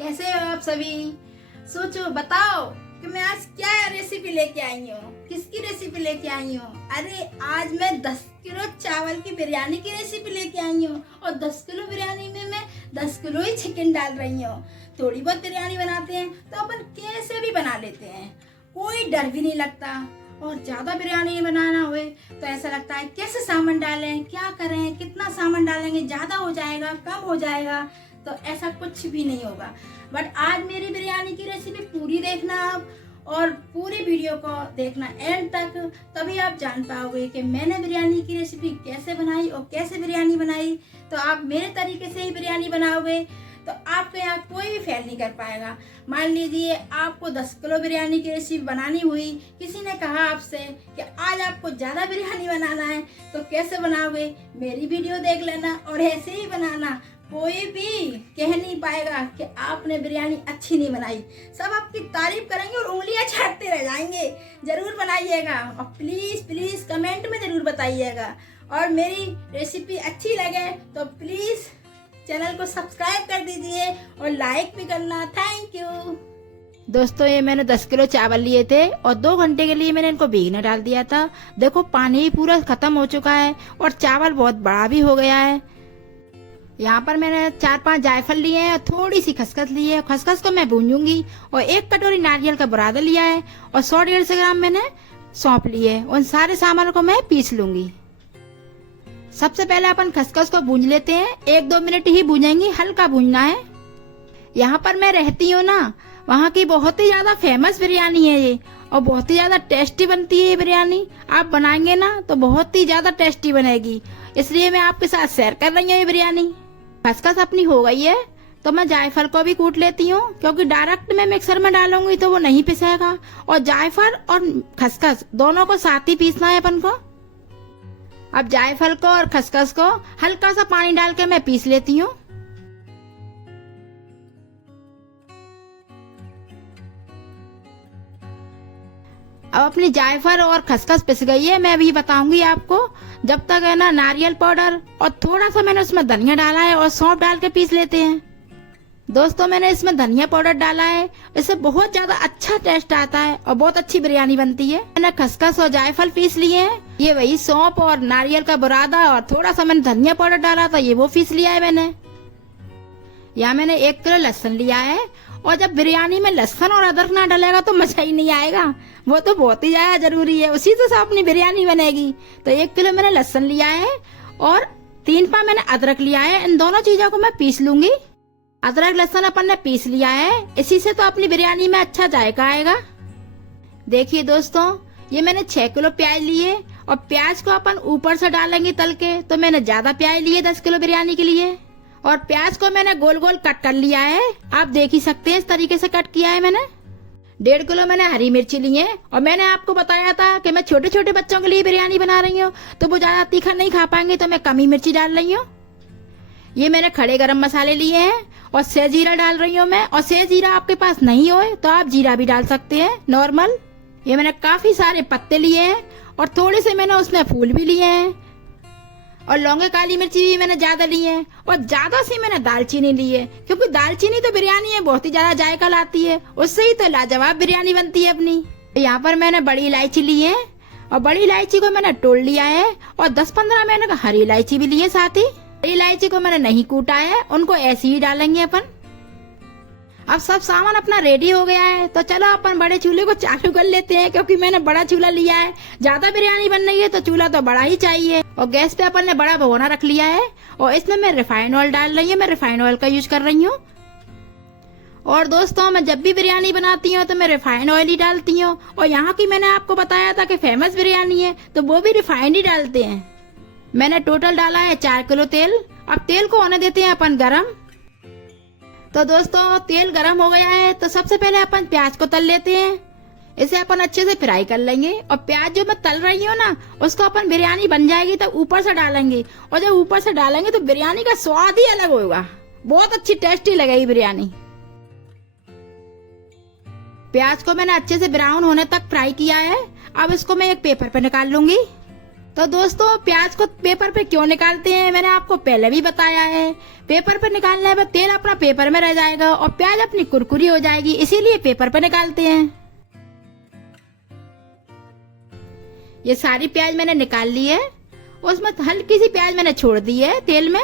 कैसे हो आप सभी। सोचो बताओ कि मैं आज क्या रेसिपी लेके आई हूँ, किसकी रेसिपी लेके आई हूँ। अरे आज मैं 10 किलो चावल की बिरयानी की रेसिपी लेके आई हूँ और 10 किलो बिरयानी में मैं 10 किलो ही चिकन डाल रही हूँ। थोड़ी बहुत बिरयानी बनाते हैं तो अपन कैसे भी बना लेते हैं, कोई डर भी नहीं लगता। और ज्यादा बिरयानी बनाना हुए तो ऐसा लगता है कैसे सामान डालें, क्या करें, कितना सामान डालेंगे, ज्यादा हो जाएगा, कम हो जाएगा, तो ऐसा कुछ भी नहीं होगा। बट आज मेरी बिरयानी की रेसिपी पूरी देखना आप और पूरी वीडियो को देखना एंड तक, तभी आप जान पाओगे कि मैंने बिरयानी की रेसिपी कैसे बनाई और कैसे बिरयानी बनाई। तो आप मेरे तरीके से ही बिरयानी बनाओगे तो आपके यहाँ कोई भी फेल नहीं कर पाएगा। मान लीजिए आपको 10 किलो बिरयानी की रेसिपी बनानी हुई, किसी ने कहा आपसे कि आज आपको ज़्यादा बिरयानी बनाना है तो कैसे बनाओगे, मेरी वीडियो देख लेना और ऐसे ही बनाना। कोई भी कह नहीं पाएगा कि आपने बिरयानी अच्छी नहीं बनाई, सब आपकी तारीफ करेंगे और उंगलियां चाटते रह जाएंगे। जरूर बनाइएगा और प्लीज प्लीज कमेंट में जरूर बताइएगा। और मेरी रेसिपी अच्छी लगे तो प्लीज चैनल को सब्सक्राइब कर दीजिए और लाइक भी करना। Thank you. दोस्तों ये मैंने 10 किलो चावल लिए थे और 2 घंटे के लिए मैंने इनको भीगने डाल दिया था। देखो पानी भी पूरा खत्म हो चुका है और चावल बहुत बड़ा भी हो गया है। यहाँ पर मैंने 4-5 जायफल लिए हैं और थोड़ी सी खसखस ली है। खसखस को मैं भूंजूंगी और 1 कटोरी नारियल का बुरादा लिया है और 100-150 ग्राम मैंने सौंफ ली है। उन सारे सामानों को मैं पीस लूंगी। सबसे पहले अपन खसखस को भूंज लेते हैं, 1-2 मिनट ही भूंजेंगे, हल्का भूंजना है। यहाँ पर मैं रहती हूँ ना, वहाँ की बहुत ही ज्यादा फेमस बिरयानी है ये और बहुत ही ज्यादा टेस्टी बनती है ये बिरयानी। आप बनाएंगे ना तो बहुत ही ज्यादा टेस्टी बनेगी, इसलिए मैं आपके साथ शेयर कर रही हूँ ये बिरयानी। खसखस अपनी हो गई है तो मैं जायफल को भी कूट लेती हूँ, क्योंकि डायरेक्ट मैं मिक्सर में डालूंगी तो वो नहीं पिसेगा। और जायफल और खसखस दोनों को साथ ही पीसना है अपन को। अब जायफल को और खसखस को हल्का सा पानी डाल के मैं पीस लेती हूँ। अब अपनी जायफल और खसखस पिस गई है। मैं अभी बताऊंगी आपको। जब तक है ना नारियल पाउडर और थोड़ा सा मैंने उसमें धनिया डाला है और सौंफ डाल के पीस लेते हैं। दोस्तों मैंने इसमें धनिया पाउडर डाला है, इससे बहुत ज्यादा अच्छा टेस्ट आता है और बहुत अच्छी बिरयानी बनती है। मैंने खसखस और जायफल पीस लिए हैं, ये वही सौंफ और नारियल का बुरादा और थोड़ा सा मैंने धनिया पाउडर डाला था, ये वो पीस लिया है मैंने। यहाँ मैंने 1 किलो लहसुन लिया है और जब बिरयानी में लहसुन और अदरक ना डलेगा तो मजा ही नहीं आएगा, वो तो बहुत ही ज्यादा जरूरी है, उसी से अपनी बिरयानी बनेगी। तो 1 किलो मैंने लहसुन लिया है और 3 पा मैंने अदरक लिया है। इन दोनों चीजों को मैं पीस लूंगी। अदरक लहसुन अपन ने पीस लिया है, इसी से तो अपनी बिरयानी में अच्छा जायका आएगा। देखिए दोस्तों ये मैंने 6 किलो प्याज लिए और प्याज को अपन ऊपर से डालेंगे तल के, तो मैंने ज्यादा प्याज लिए 10 किलो बिरयानी के लिए। और प्याज को मैंने गोल गोल कट कर लिया है, आप देख ही सकते हैं इस तरीके से कट किया है मैंने। 1.5 किलो मैंने हरी मिर्ची ली है और मैंने आपको बताया था कि मैं छोटे छोटे बच्चों के लिए बिरयानी बना रही हूँ तो वो ज्यादा तीखा नहीं खा पाएंगे, तो मैं कम ही मिर्ची डाल रही हूँ। ये मैंने खड़े गरम मसाले लिए हैं और सेज जीरा डाल रही हूँ मैं। और सेज जीरा आपके पास नहीं हो तो आप जीरा भी डाल सकते हैं नॉर्मल। ये मैंने काफी सारे पत्ते लिए हैं और थोड़े से मैंने उसमें फूल भी लिए हैं। और लौंगे काली मिर्ची भी मैंने ज्यादा ली है और ज्यादा सी मैंने दालचीनी ली है, क्योंकि दालचीनी तो बिरयानी में बहुत ही ज्यादा जायका लाती है, उससे ही तो लाजवाब बिरयानी बनती है अपनी। यहाँ पर मैंने बड़ी इलायची ली है और बड़ी इलायची को मैंने तोड़ लिया है और 10-15 मैंने हरी इलायची भी ली है साथ ही। हरी इलायची को मैंने नहीं कूटा है, उनको ऐसे ही डालेंगे अपन। अब सब सामान अपना रेडी हो गया है तो चलो अपन बड़े चूल्हे को चालू कर लेते हैं, क्योंकि मैंने बड़ा चूल्हा लिया है। ज्यादा बिरयानी बन रही है तो चूल्हा तो बड़ा ही चाहिए। और गैस पे अपन ने बड़ा भगोना रख लिया है और इसमें मैं रिफाइंड ऑयल डाल रही हूँ। मैं रिफाइंड ऑयल का यूज कर रही हूँ। और दोस्तों मैं जब भी बिरयानी बनाती हूँ तो मैं रिफाइंड ऑयल ही डालती हूँ। और यहाँ की मैंने आपको बताया था कि फेमस बिरयानी है तो वो भी रिफाइंड ही डालते हैं। मैंने टोटल डाला है 4 किलो तेल। अब तेल को होने देते हैं अपन गरम। तो दोस्तों तेल गरम हो गया है तो सबसे पहले अपन प्याज को तल लेते हैं। इसे अपन अच्छे से फ्राई कर लेंगे और प्याज जो मैं तल रही हूँ ना उसको अपन बिरयानी बन जाएगी तब ऊपर से डालेंगे। और जब ऊपर से डालेंगे तो बिरयानी का स्वाद ही अलग होगा, बहुत अच्छी टेस्टी लगेगी बिरयानी। प्याज को मैंने अच्छे से ब्राउन होने तक फ्राई किया है। अब इसको मैं एक पेपर पे निकाल लूंगी। तो दोस्तों प्याज को पेपर पे क्यों निकालते हैं मैंने आपको पहले भी बताया है। पेपर पे निकालने पर तेल अपना पेपर में रह जाएगा और प्याज अपनी कुरकुरी हो जाएगी, इसीलिए पेपर पे निकालते हैं। ये सारी प्याज मैंने निकाल ली है, उसमें हल्की सी प्याज मैंने छोड़ दी है तेल में।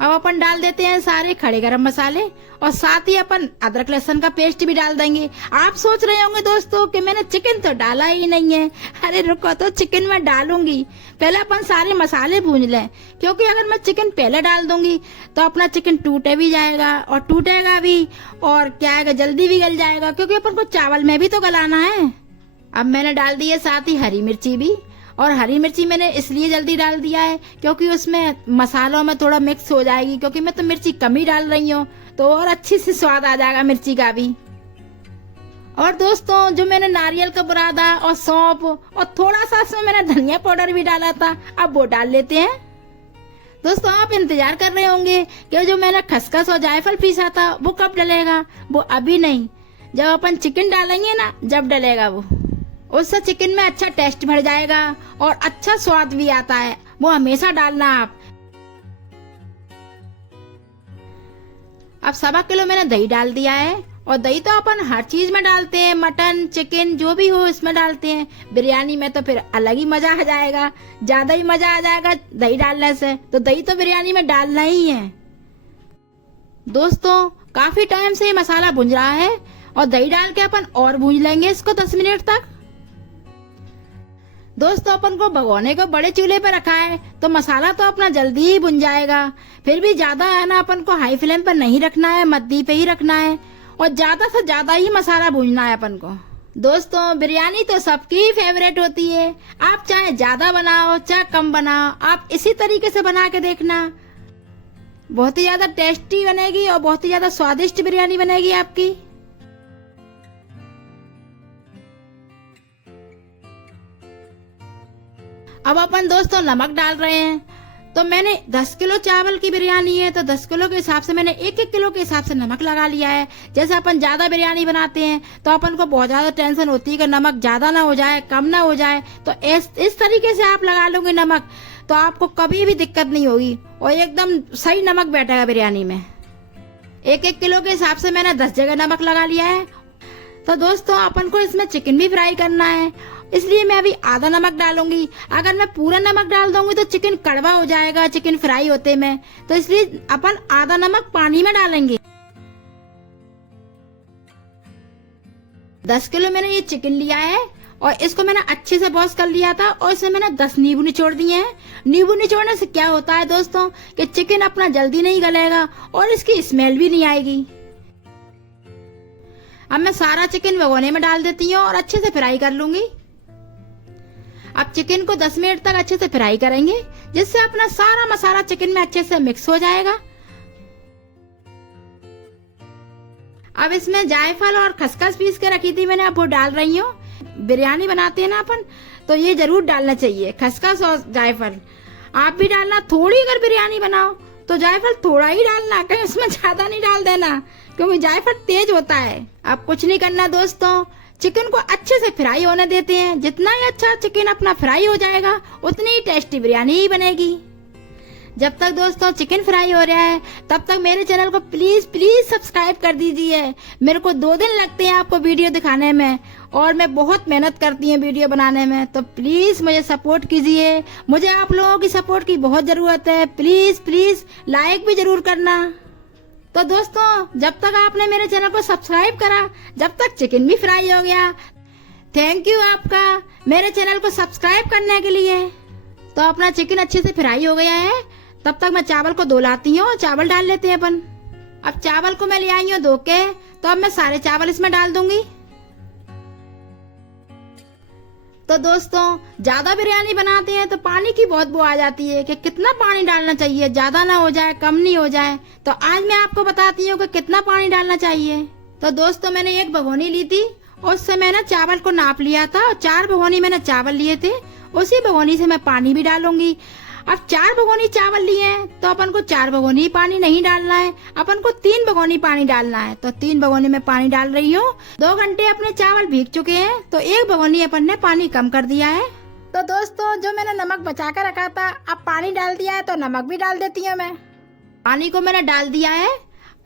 अब अपन डाल देते हैं सारे खड़े गरम मसाले और साथ ही अपन अदरक लहसुन का पेस्ट भी डाल देंगे। आप सोच रहे होंगे दोस्तों कि मैंने चिकन तो डाला ही नहीं है। अरे रुको, तो चिकन मैं डालूंगी, पहले अपन सारे मसाले भून लें, क्योंकि अगर मैं चिकन पहले डाल दूंगी तो अपना चिकन टूटे भी जाएगा और टूटेगा भी और क्या है जल्दी भी गल जाएगा, क्योंकि अपन को चावल में भी तो गलाना है। अब मैंने डाल दी है साथ ही हरी मिर्ची भी, और हरी मिर्ची मैंने इसलिए जल्दी डाल दिया है क्योंकि उसमें मसालों में थोड़ा मिक्स हो जाएगी, क्योंकि मैं तो मिर्ची कम ही डाल रही हूँ तो और अच्छी से स्वाद आ जाएगा मिर्ची का भी। और दोस्तों जो मैंने नारियल का बुरादा और सौंफ और थोड़ा सा इसमें मैंने धनिया पाउडर भी डाला था, अब वो डाल लेते हैं। दोस्तों आप इंतजार कर रहे होंगे कि जो मैंने खसखस और जायफल पीसा था वो कब डलेगा। वो अभी नहीं, जब अपन चिकन डालेंगे ना जब डलेगा वो, उससे चिकन में अच्छा टेस्ट बढ़ जाएगा और अच्छा स्वाद भी आता है। वो हमेशा डालना आप। अब 1.25 किलो मैंने दही डाल दिया है, और दही तो अपन हर चीज में डालते हैं, मटन चिकन जो भी हो इसमें डालते हैं। बिरयानी में तो फिर अलग ही मजा आ जाएगा, ज्यादा ही मजा आ जाएगा दही डालने से, तो दही तो बिरयानी में डालना ही है। दोस्तों काफी टाइम से ये मसाला भुन रहा है और दही डाल के अपन और भून लेंगे इसको 10 मिनट तक। दोस्तों अपन को भगोने को बड़े चूल्हे पे रखा है तो मसाला तो अपना जल्दी ही भुन जाएगा। फिर भी ज्यादा है ना, अपन को हाई फ्लेम पर नहीं रखना है, मद्दी पे ही रखना है और ज्यादा से ज्यादा ही मसाला भूनना है अपन को। दोस्तों बिरयानी तो सबकी फेवरेट होती है, आप चाहे ज्यादा बनाओ चाहे कम बनाओ, आप इसी तरीके से बना के देखना, बहुत ही ज्यादा टेस्टी बनेगी और बहुत ही ज्यादा स्वादिष्ट बिरयानी बनेगी आपकी। अब अपन दोस्तों नमक डाल रहे हैं, तो मैंने 10 किलो चावल की बिरयानी है तो 10 किलो के हिसाब से मैंने 1-1 किलो के हिसाब से नमक लगा लिया है। जैसे अपन ज्यादा बिरयानी बनाते हैं तो अपन को बहुत ज्यादा टेंशन होती है कि नमक ज्यादा ना हो जाए कम ना हो जाए, तो इस तरीके से आप लगा लोगे नमक तो आपको कभी भी दिक्कत नहीं होगी और एकदम सही नमक बैठेगा बिरयानी में। 1-1 किलो के हिसाब से मैंने 10 जगह नमक लगा लिया है। तो दोस्तों अपन को इसमें चिकन भी फ्राई करना है, इसलिए मैं अभी आधा नमक डालूंगी। अगर मैं पूरा नमक डाल दूंगी तो चिकन कड़वा हो जाएगा चिकन फ्राई होते में, तो इसलिए अपन आधा नमक पानी में डालेंगे। 10 किलो मैंने ये चिकन लिया है और इसको मैंने अच्छे से वॉश कर लिया था और इसमें मैंने 10 नींबू निचोड़ दिए हैं। नींबू निचोड़ने से क्या होता है दोस्तों कि चिकन अपना जल्दी नहीं गलेगा और इसकी स्मेल भी नहीं आएगी। अब मैं सारा चिकन भगोने में डाल देती हूँ और अच्छे से फ्राई कर लूंगी। अब चिकन को 10 मिनट तक अच्छे से फ्राई करेंगे, जिससे अपना सारा मसाला चिकन में अच्छे से मिक्स हो जाएगा। अब इसमें जायफल और खसखस पीस के रखी थी मैंने, अब वो डाल रही हूँ। बिरयानी बनाते हैं ना अपन तो ये जरूर डालना चाहिए, खसखस और जायफल। आप भी डालना, थोड़ी अगर बिरयानी बनाओ तो जायफल थोड़ा ही डालना, कहीं उसमें ज्यादा नहीं डाल देना क्योंकि जायफल तेज होता है। अब कुछ नहीं करना दोस्तों, चिकन को अच्छे से फ्राई होने देते हैं। जितना ही अच्छा चिकन अपना फ्राई हो जाएगा उतनी ही टेस्टी बिरयानी ही बनेगी। जब तक दोस्तों चिकन फ्राई हो रहा है तब तक मेरे चैनल को प्लीज सब्सक्राइब कर दीजिए। मेरे को 2 दिन लगते हैं आपको वीडियो दिखाने में और मैं बहुत मेहनत करती हूँ वीडियो बनाने में, तो प्लीज मुझे सपोर्ट कीजिए। मुझे आप लोगों की सपोर्ट की बहुत जरूरत है। प्लीज लाइक भी जरूर करना। तो दोस्तों जब तक आपने मेरे चैनल को सब्सक्राइब करा जब तक चिकन भी फ्राई हो गया। थैंक यू आपका मेरे चैनल को सब्सक्राइब करने के लिए। तो अपना चिकन अच्छे से फ्राई हो गया है, तब तक मैं चावल को धो लाती हूँ। चावल डाल लेते हैं अपन। अब चावल को मैं ले आई हूँ धो के, तो अब मैं सारे चावल इसमें डाल दूंगी। तो दोस्तों ज्यादा बिरयानी बनाते हैं तो पानी की बहुत बू आ जाती है कि कितना पानी डालना चाहिए, ज्यादा ना हो जाए कम नहीं हो जाए। तो आज मैं आपको बताती हूँ कि कितना पानी डालना चाहिए। तो दोस्तों मैंने 1 भगोनी ली थी और उससे मैंने चावल को नाप लिया था और 4 भगोनी मैंने चावल लिए थे, उसी भगोनी से मैं पानी भी डालूंगी। अब 4 भगोनी चावल लिए हैं तो अपन को 4 भगोनी पानी नहीं डालना है, अपन को 3 भगोनी पानी डालना है। तो 3 भगोनी में पानी डाल रही हूँ। 2 घंटे अपने चावल भीग चुके हैं तो 1 भगोनी अपन ने पानी कम कर दिया है। तो दोस्तों जो मैंने नमक बचा कर रखा था, अब पानी डाल दिया है तो नमक भी डाल देती हूँ मैं। पानी को मैंने डाल दिया है।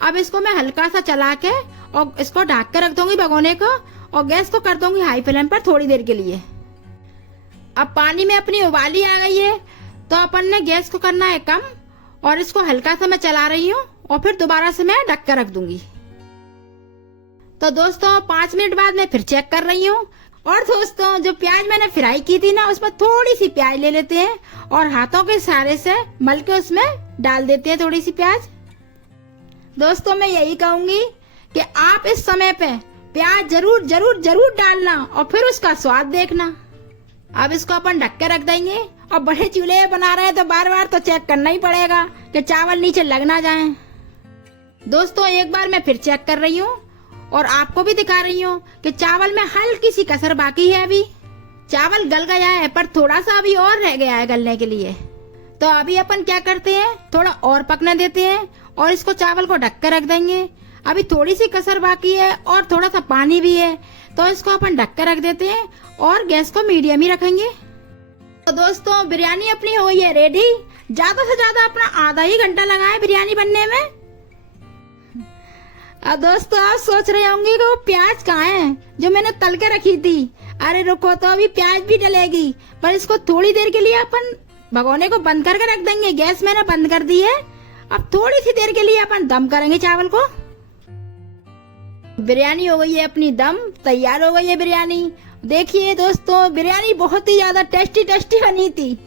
अब इसको मैं हल्का सा चला के और इसको ढक कर रख दूंगी भगोने को और गैस को कर दूंगी हाई फ्लेम पर थोड़ी देर के लिए। अब पानी में अपनी उबाली आ गई है तो अपन ने गैस को करना है कम और इसको हल्का सा मैं चला रही हूँ और फिर दोबारा से मैं ढक कर रख दूंगी। तो दोस्तों 5 मिनट बाद मैं फिर चेक कर रही हूँ। और दोस्तों जो प्याज मैंने फ्राई की थी ना, उसमें थोड़ी सी प्याज ले लेते हैं और हाथों के सहारे से मल के उसमें डाल देते हैं थोड़ी सी प्याज। दोस्तों मैं यही कहूंगी कि आप इस समय पे प्याज जरूर जरूर जरूर डालना और फिर उसका स्वाद देखना। अब इसको अपन ढक के रख देंगे और बड़े चूल्हे बना रहे हैं तो बार बार तो चेक करना ही पड़ेगा कि चावल नीचे लग ना जाए। दोस्तों एक बार मैं फिर चेक कर रही हूँ और आपको भी दिखा रही हूँ कि चावल में हल्की सी कसर बाकी है। अभी चावल गल गया है पर थोड़ा सा अभी और रह गया है गलने के लिए। तो अभी अपन क्या करते हैं, थोड़ा और पकने देते हैं और इसको चावल को ढक कर रख देंगे। अभी थोड़ी सी कसर बाकी है और थोड़ा सा पानी भी है तो इसको अपन ढक कर रख देते हैं और गैस को मीडियम ही रखेंगे। तो दोस्तों बिरयानी अपनी हो गई है रेडी। ज्यादा से ज्यादा अपना आधा ही घंटा लगा है बिरयानी बनने में। अब दोस्तों आप सोच रहे होंगे कि वो प्याज कहाँ है जो मैंने तल के रखी थी। अरे रुको, तो अभी प्याज भी डलेगी पर इसको थोड़ी देर के लिए अपन भगोने को बंद करके रख देंगे। गैस मैंने बंद कर दी है। अब थोड़ी सी देर के लिए अपन दम करेंगे चावल को। बिरयानी हो गई है अपनी दम, तैयार हो गई है बिरयानी। देखिए दोस्तों बिरयानी बहुत ही ज्यादा टेस्टी बनी थी।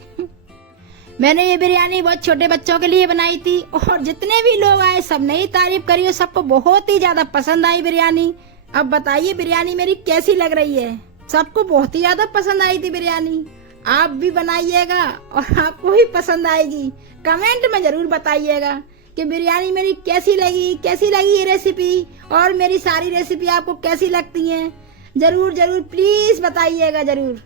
मैंने ये बिरयानी बहुत छोटे बच्चों के लिए बनाई थी और जितने भी लोग आए सबने ही तारीफ करी और सबको बहुत ही ज्यादा पसंद आई बिरयानी। अब बताइए बिरयानी मेरी कैसी लग रही है। सबको बहुत ही ज्यादा पसंद आई थी बिरयानी। आप भी बनाइएगा और आपको भी पसंद आएगी। कमेंट में जरूर बताइएगा कि बिरयानी मेरी कैसी लगी ये रेसिपी और मेरी सारी रेसिपी आपको कैसी लगती हैं। जरूर जरूर प्लीज बताइएगा जरूर।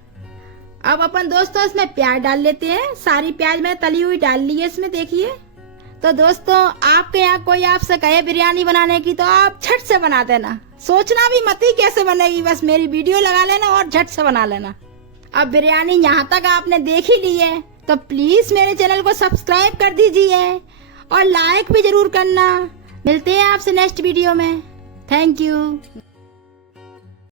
अब अपन दोस्तों इसमें प्याज डाल लेते हैं। सारी प्याज मैंने तली हुई डाल ली है इसमें, देखिए। तो दोस्तों आपके यहाँ कोई आपसे कहे बिरयानी बनाने की तो आप झट से बना देना, सोचना भी मत ही कैसे बनेगी, बस मेरी वीडियो लगा लेना और झट से बना लेना। अब बिरयानी यहाँ तक आपने देख ही ली है तो प्लीज मेरे चैनल को सब्सक्राइब कर दीजिए और लाइक भी जरूर करना। मिलते हैं आपसे नेक्स्ट वीडियो में। Thank you.